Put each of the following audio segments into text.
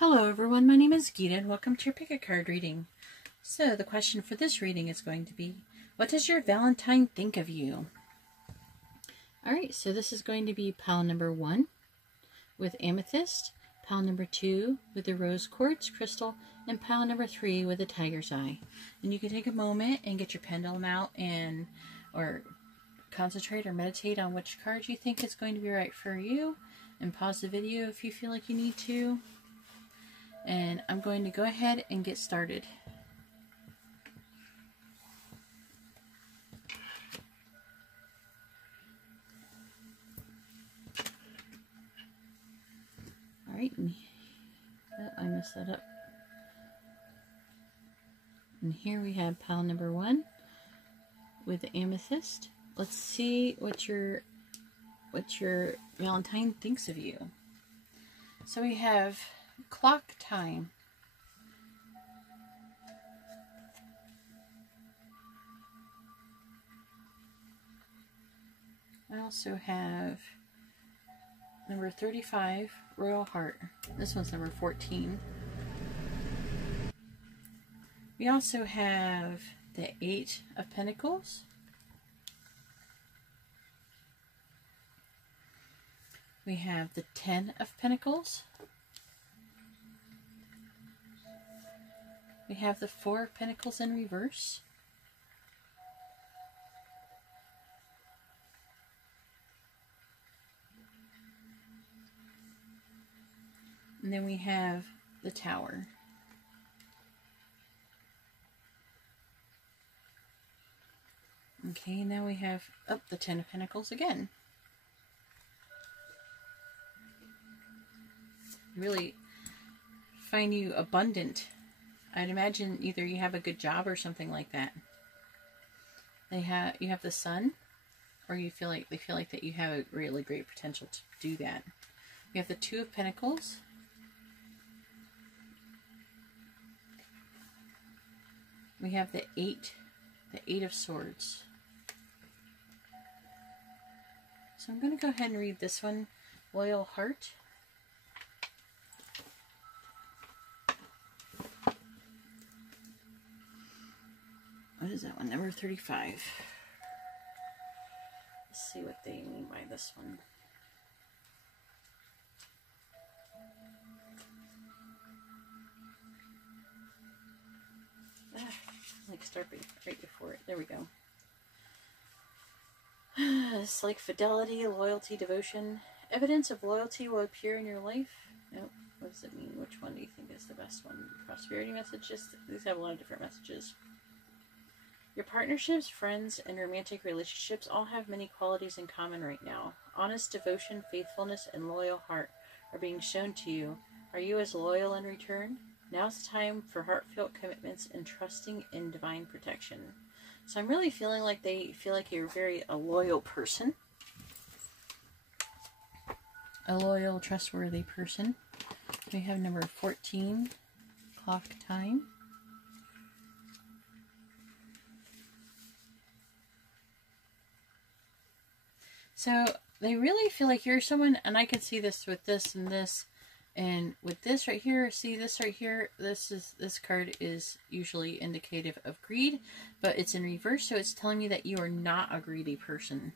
Hello everyone, my name is Geeta and welcome to your pick a card reading. So the question for this reading is going to be, what does your Valentine think of you? Alright, so this is going to be pile number 1 with amethyst, pile number 2 with the rose quartz crystal, and pile number 3 with the tiger's eye. And you can take a moment and get your pendulum out and or concentrate or meditate on which card you think is going to be right for you, and pause the video if you feel like you need to. And I'm going to go ahead and get started. Alright, I messed that up. And here we have pile number 1 with the amethyst. Let's see what your Valentine thinks of you. So we have clock time. I also have number 35, Royal Heart. This one's number 14. We also have the 8 of Pentacles. We have the 10 of Pentacles. We have the 4 of Pentacles in reverse. And then we have the Tower. Okay, now we have the 10 of Pentacles again. Really find you abundant. I'd imagine either you have a good job or something like that. You have the Sun, or they feel like that you have a really great potential to do that. We have the 2 of Pentacles. We have the 8 of Swords. So I'm going to go ahead and read this one, Loyal Heart. What is that one? Number 35. Let's see what they mean by this one. Like start right before it. There we go. It's like fidelity, loyalty, devotion. Evidence of loyalty will appear in your life. Nope. What does it mean? Which one do you think is the best one? Prosperity messages? These have a lot of different messages. Your partnerships, friends, and romantic relationships all have many qualities in common right now. Honest devotion, faithfulness, and loyal heart are being shown to you. Are you as loyal in return? Now's the time for heartfelt commitments and trusting in divine protection. So I'm really feeling like they feel like you're a loyal person. A loyal, trustworthy person. We have number 14, Clock Time. So they really feel like you're someone, and I can see this with this and this, and with this right here, see this right here, this card is usually indicative of greed, but it's in reverse, so it's telling me that you are not a greedy person.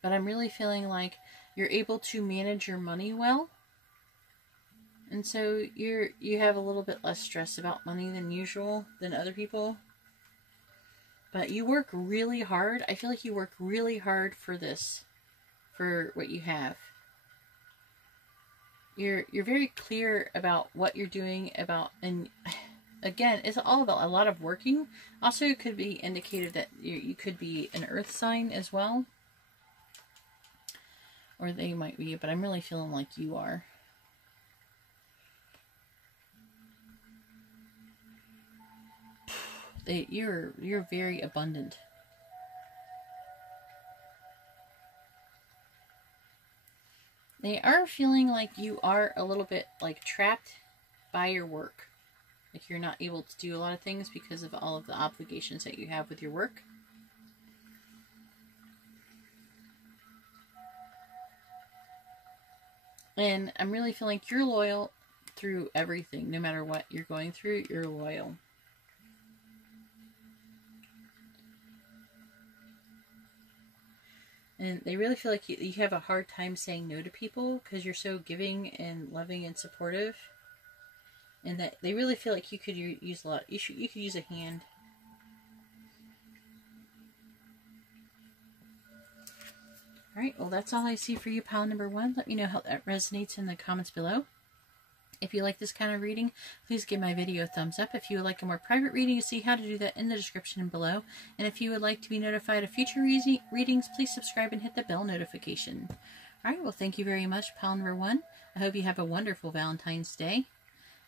But I'm really feeling like you're able to manage your money well, and so you have a little bit less stress about money than usual, than other people. But you work really hard. I feel like you work really hard for this, for what you have. You're very clear about what you're doing about, and again, it's all about a lot of working. Also, it could be indicated that you could be an earth sign as well. Or they might be, but I'm really feeling like you are. You're very abundant. They are feeling like you are a little bit like trapped by your work. Like you're not able to do a lot of things because of all of the obligations that you have with your work. And I'm really feeling like you're loyal through everything. No matter what you're going through, you're loyal. And they really feel like you have a hard time saying no to people because you're so giving and loving and supportive. And that they really feel like you could use a lot. You could use a hand. Alright, well that's all I see for you, pile number 1. Let me know how that resonates in the comments below. If you like this kind of reading, please give my video a thumbs up. If you would like a more private reading, you'll see how to do that in the description below. And if you would like to be notified of future readings, please subscribe and hit the bell notification. Alright, well thank you very much, pile number 1. I hope you have a wonderful Valentine's Day.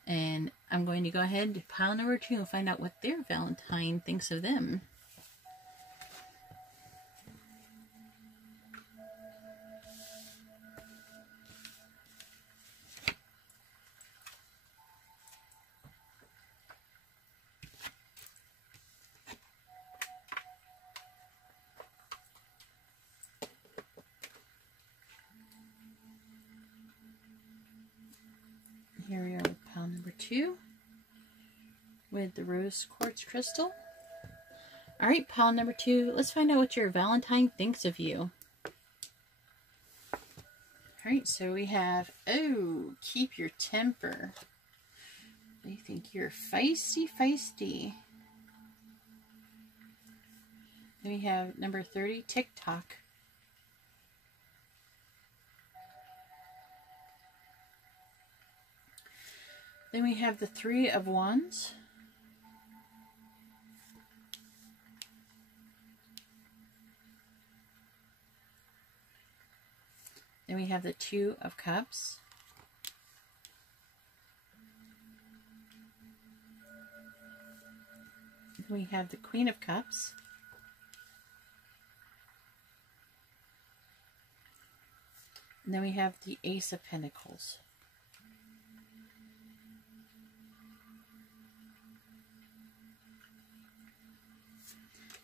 And I'm going to go ahead to pile number 2 and find out what their Valentine thinks of them. Here we are with pile number 2 with the rose quartz crystal. Alright, pile number 2, let's find out what your Valentine thinks of you. Alright, so we have, oh, keep your temper. They think you're feisty. Then we have number 30, TikTok. Then we have the 3 of Wands. Then we have the 2 of Cups. Then we have the Queen of Cups. And then we have the Ace of Pentacles.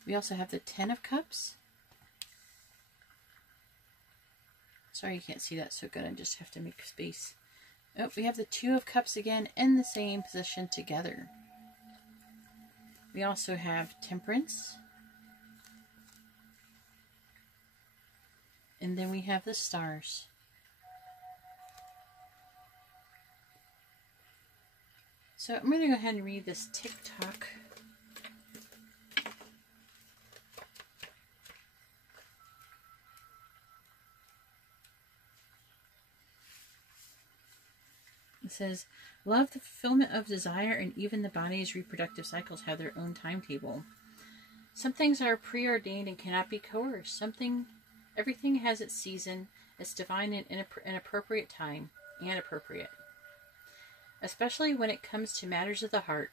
We also have the 10 of Cups. Sorry you can't see that so good. I just have to make space. Oh, we have the 2 of Cups again in the same position together. We also have Temperance. And then we have the Stars. So I'm going to go ahead and read this TikTok. It says, love, the fulfillment of desire, and even the body's reproductive cycles have their own timetable. Some things are preordained and cannot be coerced. Everything has its season, its divine and appropriate time, and appropriate. Especially when it comes to matters of the heart.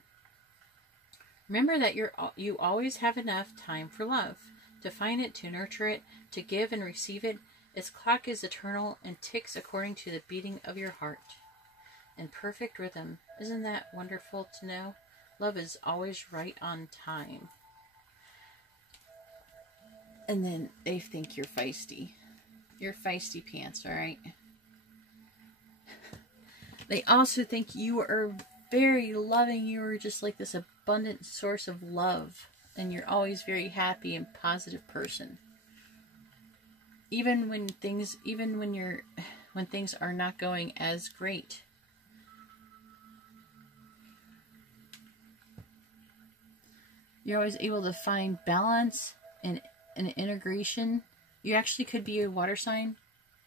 Remember that you always have enough time for love, to find it, to nurture it, to give and receive it. Its clock is eternal and ticks according to the beating of your heart. In perfect rhythm. Isn't that wonderful to know? Love is always right on time. And then they think you're feisty. You're feisty pants, alright? They also think you are very loving. You are just like this abundant source of love. And you're always very happy and positive person. Even when things are not going as great. You're always able to find balance and integration. You actually could be a water sign,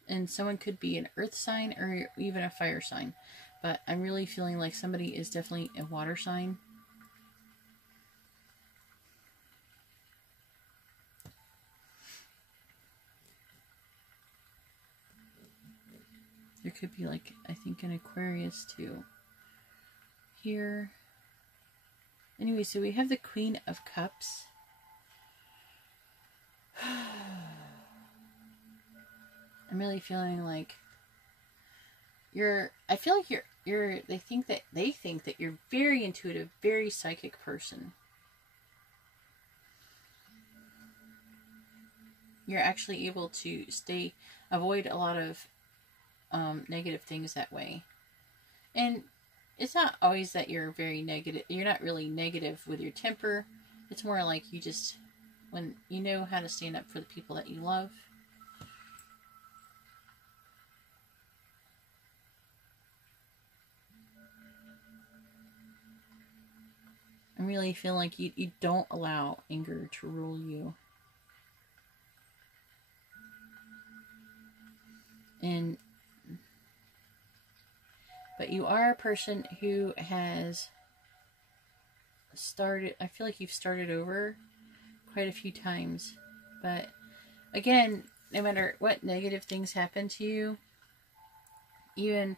and someone could be an earth sign or even a fire sign. But I'm really feeling like somebody is definitely a water sign. There could be, like, I think an Aquarius too. Here. Anyway, so we have the Queen of Cups. I'm really feeling like I feel like they think that you're very intuitive, very psychic person. You're actually able to avoid a lot of negative things that way. And it's not always that you're very negative. You're not really negative with your temper. It's more like you just, when you know how to stand up for the people that you love. I really feel like you don't allow anger to rule you. But you are a person who has started, I feel like you've started over quite a few times. But again, no matter what negative things happen to you, even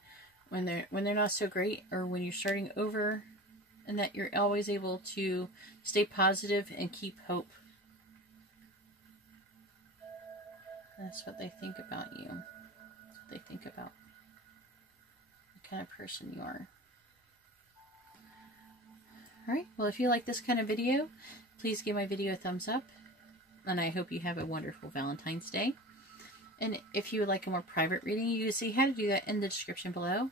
when they're not so great, or when you're starting over, and that you're always able to stay positive and keep hope. That's what they think about you. That's what they think about the kind of person you are. Alright, well, if you like this kind of video, please give my video a thumbs up. And I hope you have a wonderful Valentine's Day. And if you would like a more private reading, you can see how to do that in the description below.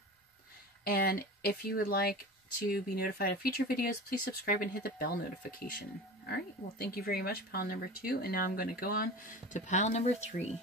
And if you would like to be notified of future videos, please subscribe and hit the bell notification. Alright, well, thank you very much, pile number 2. And now I'm going to go on to pile number 3.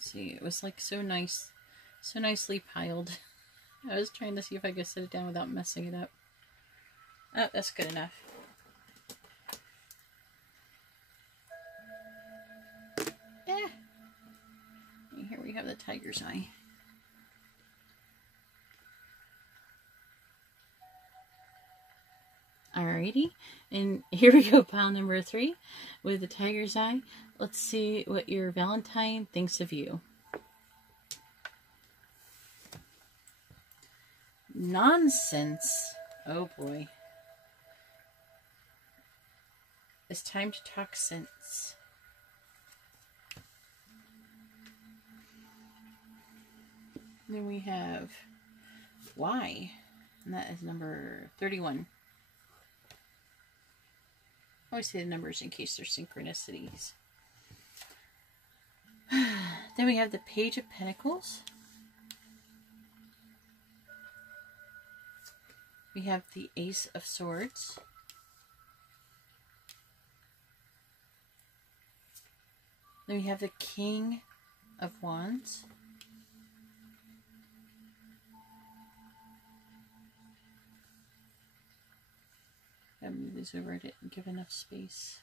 See, it was like so nice, so nicely piled. I was trying to see if I could set it down without messing it up. Oh, that's good enough. Yeah. And here we have the tiger's eye. Alrighty, and here we go, pile number 3 with the tiger's eye. Let's see what your Valentine thinks of you. Nonsense. Oh boy. It's time to talk sense. Then we have why, and that is number 31. I always say the numbers in case there's synchronicities. Then we have the Page of Pentacles. We have the Ace of Swords. Then we have the King of Wands. Gotta move this over, I didn't give enough space.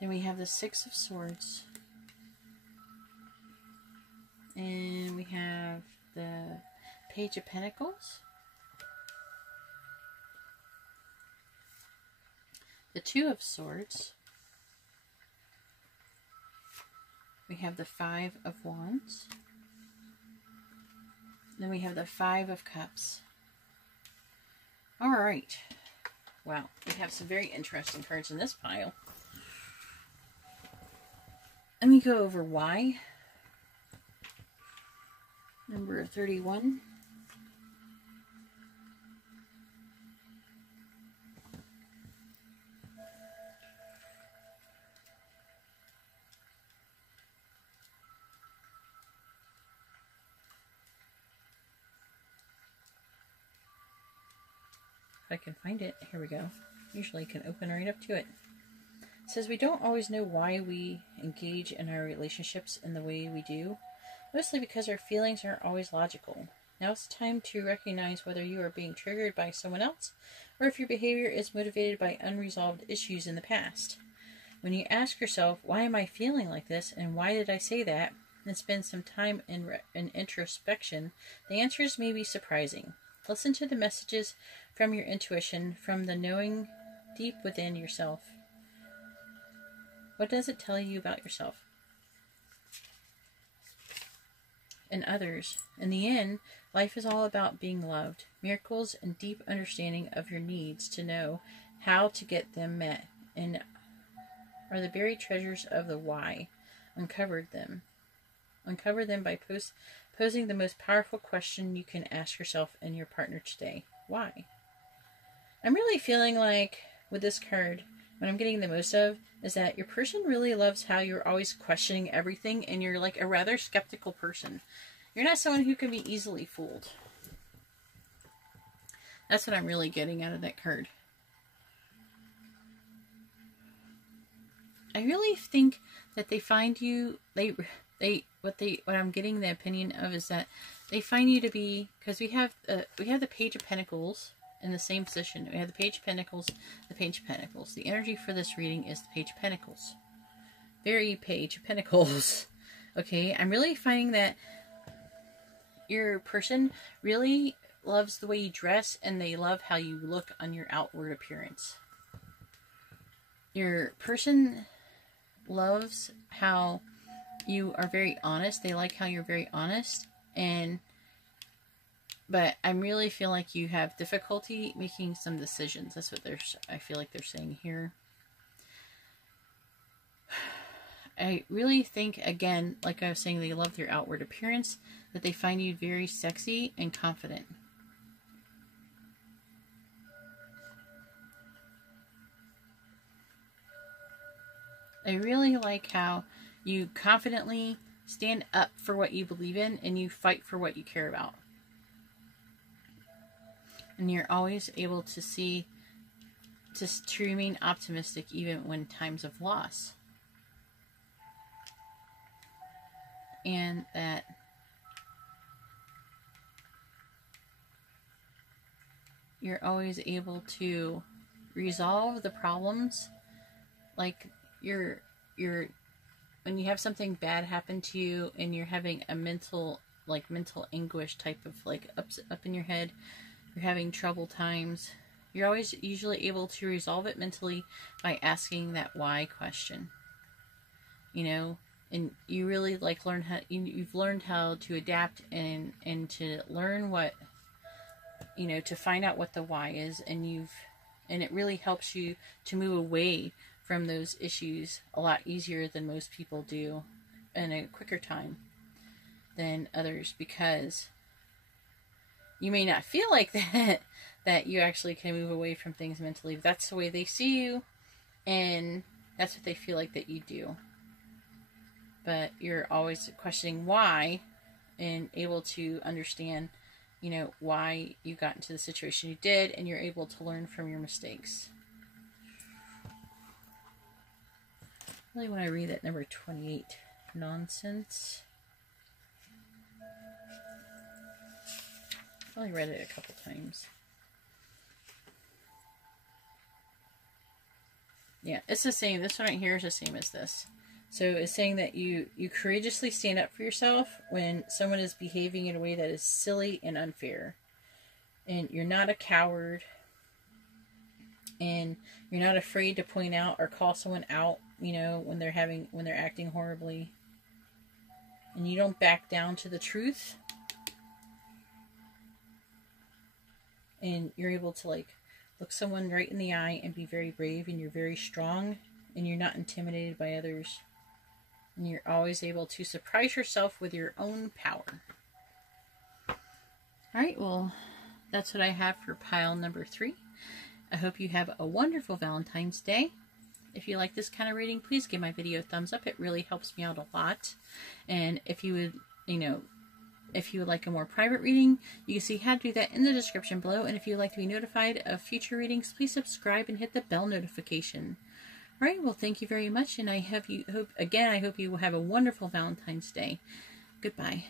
Then we have the Six of Swords. And we have the Page of Pentacles. The Two of Swords. We have the Five of Wands. Then we have the Five of Cups. Alright. Wow, we have some very interesting cards in this pile. Let me go over why. Number 31. If I can find it, here we go. Usually I can open right up to it. It says we don't always know why we engage in our relationships in the way we do, mostly because our feelings aren't always logical. Now it's time to recognize whether you are being triggered by someone else or if your behavior is motivated by unresolved issues in the past. When you ask yourself, why am I feeling like this and why did I say that, and spend some time in introspection, the answers may be surprising. Listen to the messages from your intuition, from the knowing deep within yourself. What does it tell you about yourself? and others. In the end, life is all about being loved, miracles, and deep understanding of your needs to know how to get them met, and are the buried treasures of the why. Uncover them by posing the most powerful question you can ask yourself and your partner today. Why? I'm really feeling like with this card, what I'm getting the most of is that your person really loves how you're always questioning everything, and you're like a rather skeptical person. You're not someone who can be easily fooled. That's what I'm really getting out of that card. I really think that they find you, what I'm getting the opinion of is that they find you to be, because we have the Page of Pentacles in the same position. We have the Page of Pentacles, the Page of Pentacles. The energy for this reading is the Page of Pentacles. Very Page of Pentacles. Okay, I'm really finding that your person really loves the way you dress, and they love how you look on your outward appearance. Your person loves how you are very honest. They like how you're very honest, but I really feel like you have difficulty making some decisions. That's what I feel like they're saying here. I really think, again, like I was saying, they love your outward appearance, that they find you very sexy and confident. I really like how you confidently stand up for what you believe in, and you fight for what you care about. And you're always able to to remain optimistic even when times of loss. And that you're always able to resolve the problems. Like when you have something bad happen to you and you're having a mental anguish type of up in your head, you're having trouble times, you're always usually able to resolve it mentally by asking that why question. You know, and you really you've learned how to adapt and to learn what, to find out what the why is, and it really helps you to move away from those issues a lot easier than most people do, in a quicker time than others, because you may not feel like that you actually can move away from things mentally. But that's the way they see you, and that's what they feel like that you do. But you're always questioning why, and able to understand, why you got into the situation you did, and you're able to learn from your mistakes. Really, when I read that number 28, nonsense. I only read it a couple times. Yeah, it's the same. This one right here is the same as this. So it's saying that you courageously stand up for yourself when someone is behaving in a way that is silly and unfair. And you're not a coward. And you're not afraid to point out or call someone out, when they're acting horribly. And you don't back down to the truth. And you're able to look someone right in the eye and be very brave, and you're very strong, and you're not intimidated by others. And you're always able to surprise yourself with your own power. Alright, well, that's what I have for pile number 3. I hope you have a wonderful Valentine's Day. If you like this kind of reading, please give my video a thumbs up. It really helps me out a lot. And if you would, if you would like a more private reading, you can see how to do that in the description below. And if you would like to be notified of future readings, please subscribe and hit the bell notification. All right, well, thank you very much, and I hope you will have a wonderful Valentine's Day. Goodbye.